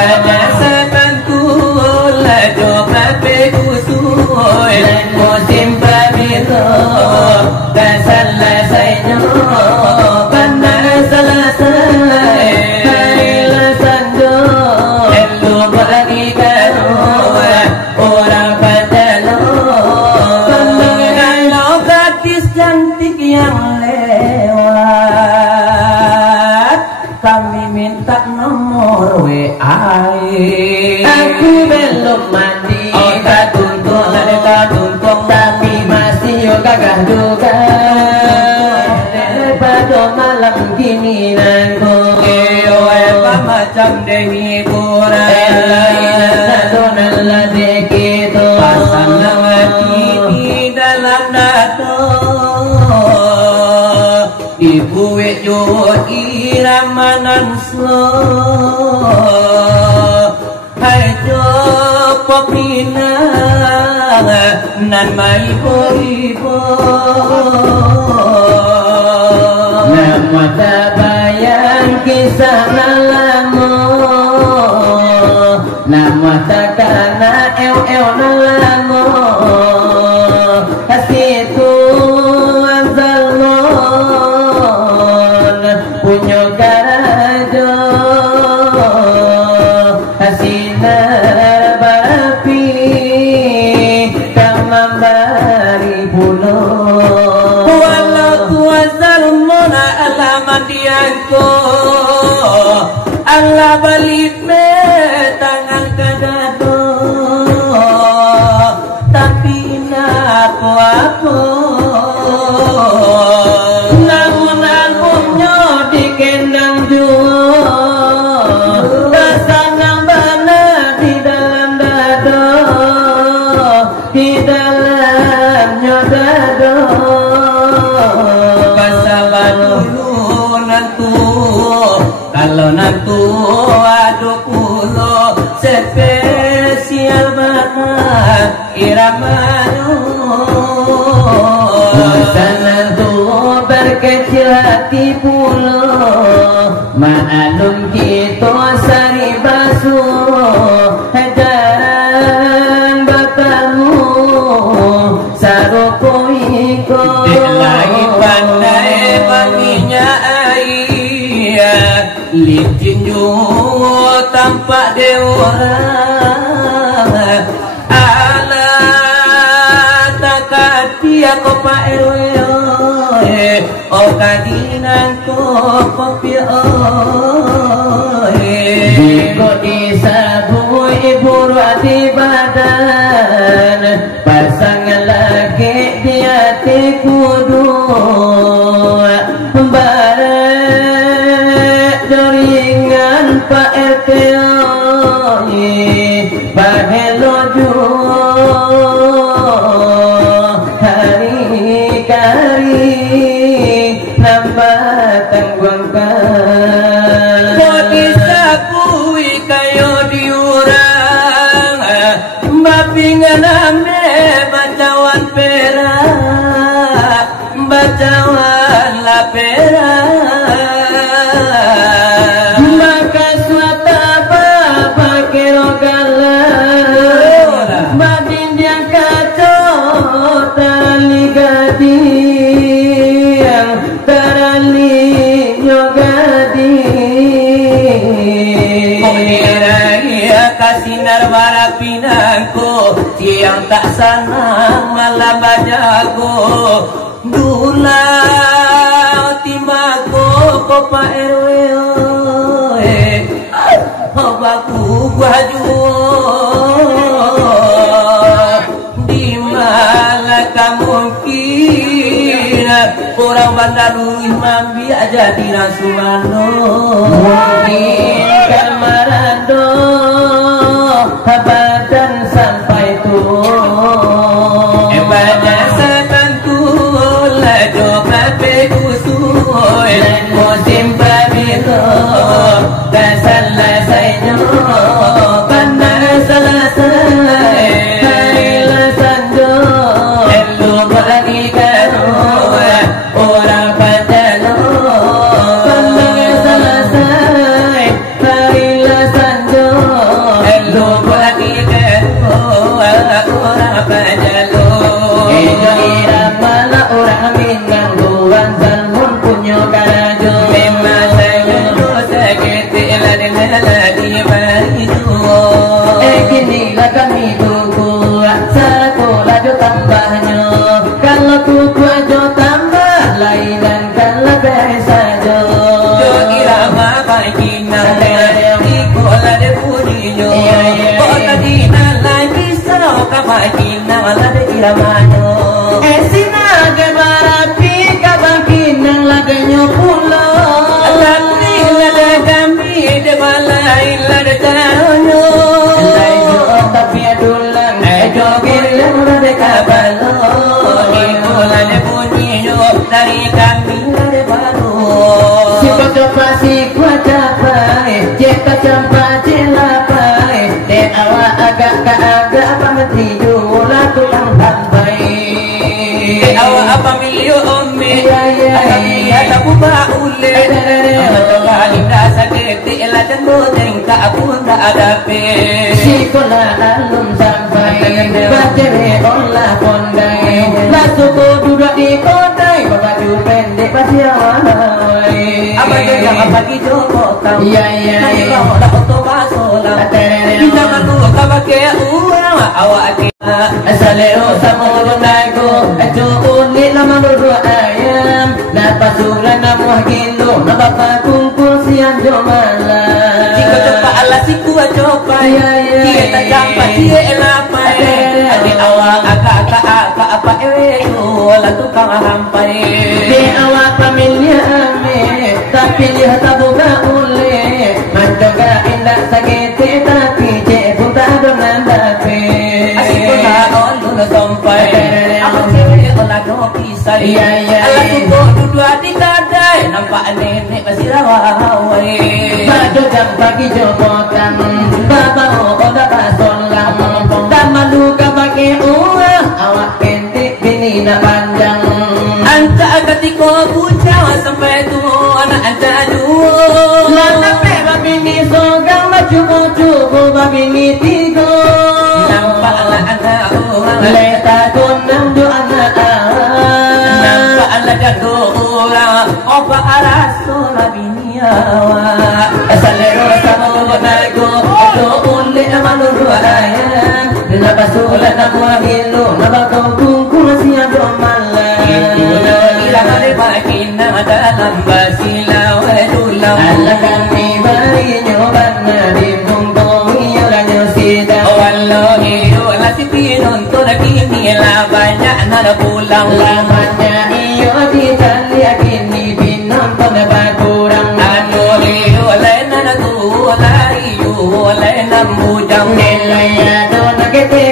pada setantul coba pegusul musim pabilo dan selesainya benar selesai harilah sanjo elu bagi karo orang padano kalau gadis cantik yang lewat kami minta nomor WA. Aku belum mandi, oh tak tuntung, tapi masih yo gagah juga. Daripada malam gini nangku, apa macam dewi pura. Donal ladeki tu, pasang hati di dalam dado. Ibu wejo iramanan slow. Hai jo popina nan mai ibu nama tabayang kisah nalamo nama takana nalamo kasih tu azalon punya karajo sinar barapi kamambari pulo walau tuazal mona alaman diangko Allah balik me tangan kadado tapi napo namun albumnya di kendang jual di dalamnya dado pasaban dulu nantu kalau nantu aduh pulo spesial banget iramanu masa nantu berkecil hati pulo ma'alum kita sari basuh Dilai pandai wanginya air Licinju tampak dewa Ala takati aku Pak RW Oh kadinan kopi Jika disabu ibu di badan Pasangan laki di hati kudu Barek jaringan Pak RT Bahelo hari kari nambah tangguangkan Kau disapui kayo diurang Bapingan ame bacawan perak Bacawan la perak Maka suata bapa kirogala Badin yang kacau tali gading Terali nyogading Mengira kasinar barapinangku Siang tak sanang malah bajago Dulau timbaku Pak RW Obaku baju Di mana mungkin Orang bandar luih mambi aja di Rasulano Mungkin Kamarado Badan sampai tuh Badan setantul coba pegusul musim pabilo dan selesainya benar selesai harilah sanjo elu bagi karo orang padano benar selesai harilah sanjo pajalo Ejo irama la orang minang Tuan salmun punyo karajo memang saya sakit dengan lagi marido kini lah kami tunggu sekolah jo tambahnya kalau kuku jo tambah lainan kalau biasa jo irama bagina ikola de bunyo kota dina lagi sao kabagina wala de iramano sinaga barapi kabagina laganyo pulo alati la kami de balai la de taronyo tapi adulang joget de kabalo ikola de bunyo dari kami la de baru si kwa capai jeka campa celapai de awa agak ka agak pamati jula tulang tampai awa apa milio omme ya tabu baule inda sakit ela tendo tengka apunda adape sikola alum sampai bacere olah pondai lasuko duduk di kondai baju pendek pasiawai apa yang pagi joko kau iya kau dah auto basola kita ngaku kau pakai uang awak kita asalero samoro nago ajo ulit lama berdua ayam napasulan namuh gindo nabapa kumpul siang jo malam jika coba alas siku coba kita jampa dia elapai adi awak agak apa la tukang hampai di awak pamilya ame tapi lihat tabu gaule manjoga indah sakit tapi cek buta dengan dape asiko na on sampai aku cewek olah do pisah ala tuko duduk di kadai nampak nenek masih rawai baju jam pagi jobotan baba oda basolang dan malu pakai uang awak pendek bini na panjang anta ketika bujang sampai tu anak anta dua lana peba bini sogang cukup babini tigo nampaklah anak orang leta kunang do anak nampaklah jago orang apa arasola bini awak asalero sama nago do ulle amaluru ayam lepas ulat nabuah hilu nabakau kungkung siang do malam ilang ada makina dalam basilau edulau ala kami bari nyoban nadimbung koi orangnya sidang wallahi nasi pinonton kini lah banyak nada pulang lamanya iyo ditali kini pinonton bakurang anu iyo lain nada tu lariu lain namujang nilai ado nagete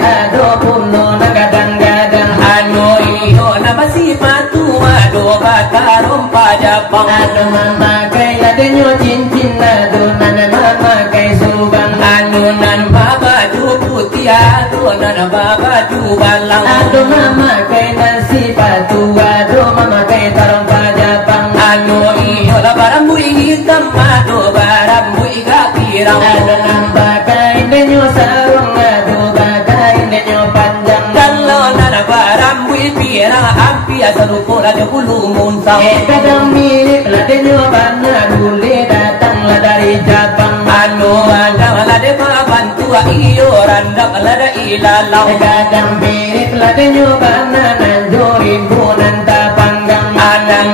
ado puno nagadang-gadang anu iyo nama sifatu ado batarong pajapang ado mamakai ladenyo cincin ado nana mamakai subang anu nan baju putih ado nan baju balang ado mamakai nasi patu ado mamakai tarong pajapang anu iyo la barambu hitam ado barambu gapirang ado nambakai denyo sarung ado bagai denyo panjang kalau nana barambu pirang ampi asarupo ada bulu muntah kadang mirip ladenyo bana dule datanglah dari Jepang anu andang lade bantu iyo randang lada ilalau kadang mirip ladenyo bana nanjorin bunan tapanggang adang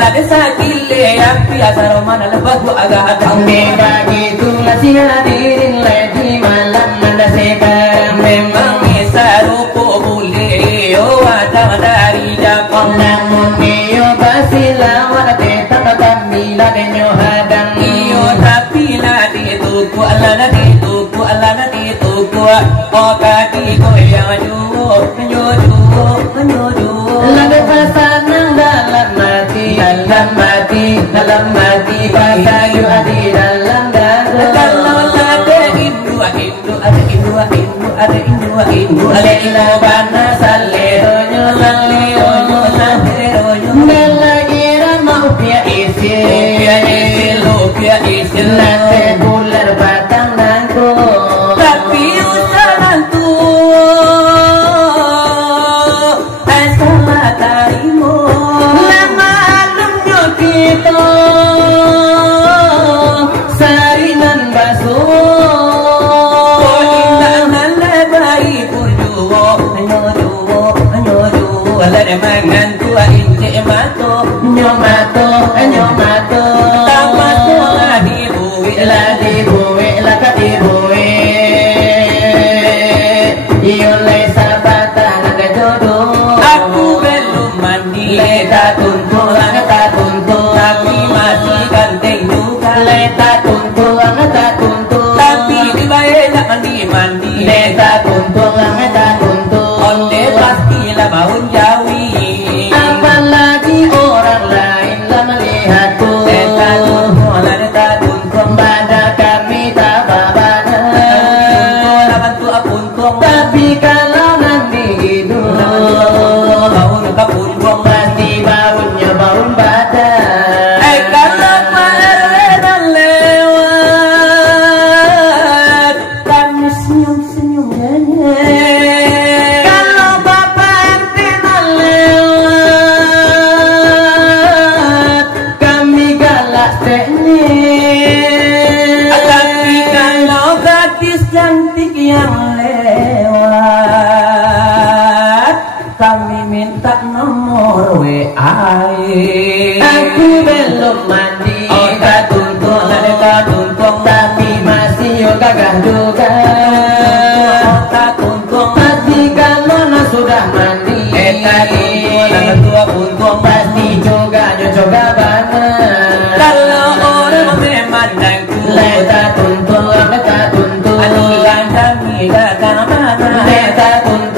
lade sakile ampi asaromana lebagu agak adang begitu masih hadirin lagi malam nanda sekarang memang isarupo bule adang dari Jepang namun iyo basilawan tetap kami ladenyo hadang iyo tapi lade tuku ala nadi tuku o kaki goyang nyoju lade pasanang dalam mati pasayu adi dalam dada kalau lade indu ada ilo bana saleronyo Nela ira mau pia isi Late bular batang nangko tapi usahan tuh basuh indahan lebai purjuwo Anyo juwo Lada mangan tua ince mato nyomato Tapato lagi buwi ladi buwe lakati buwe Yole sabata naga jodoh Aku belum mandi Leta tuntung Tapi masih ganteng juga Leta tuntung Tapi di bayi tak mandi Leta tuntung Onde pastilah baun jawi Apalagi orang lain lah melihatku Leta tuntung Pada kami tak babana Bantu apuntung Tapi kalau nanti hidup Baun kapuntung Pasti baunya baun badan Kata Pak RW dan lewat Kami senyum-senyum Kalau Bapak RT dan lewat Kami galak teknik Tapi kalau gadis cantik yang lewat Kami minta nomor WA Aku belum mandi tak tuntung Tapi masih yo gagah juga Tak tuntung Pasti kalau nah sudah mandi tua puntung Pasti juga nyocoga banget Kalau orang memandangku Leta tuntung Anu ganda miga kana mana Leta tuntung